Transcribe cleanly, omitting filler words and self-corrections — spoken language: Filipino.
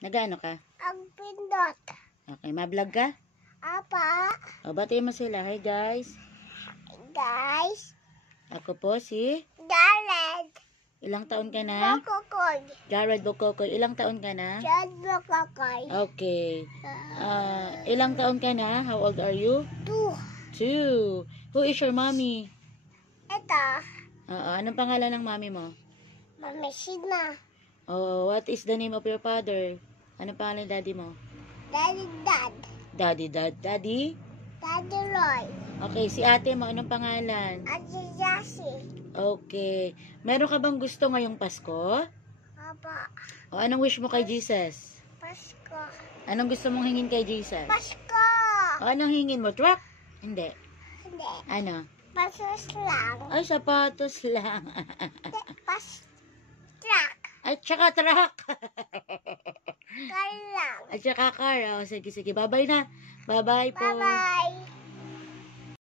Nagaano ka? Ang pindot. Okay, ma-vlog ka? Apa? O, batiin mo sila. Hi guys. Guys. Ako po si... Jared. Ilang taon ka na? Bokokoy. Jared Bokokoy. Ilang taon ka na? Jared Bokokoy. Okay. Ilang taon ka na? How old are you? 2. 2. Who is your mommy? Ito. Anong pangalan ng mommy mo? Mami Sina. Oh, what is the name of your father? Anong pangalan ng daddy mo? Daddy Dad. Daddy. Daddy Roy. Okay, si ate mo, anong pangalan? Ate Jassy. Okay. Meron ka bang gusto ngayong Pasko? Apa? O anong wish mo kay Jesus? Pasko. Anong gusto mong hingin kay Jesus? Pasko. O anong hingin mo? Truck? Hindi. Hindi. Ano? Pasos lang. Ay, sapatos lang. Truck. At saka truck. Car lang. At saka car. O, sige. Bye-bye na. Bye-bye po. Bye-bye.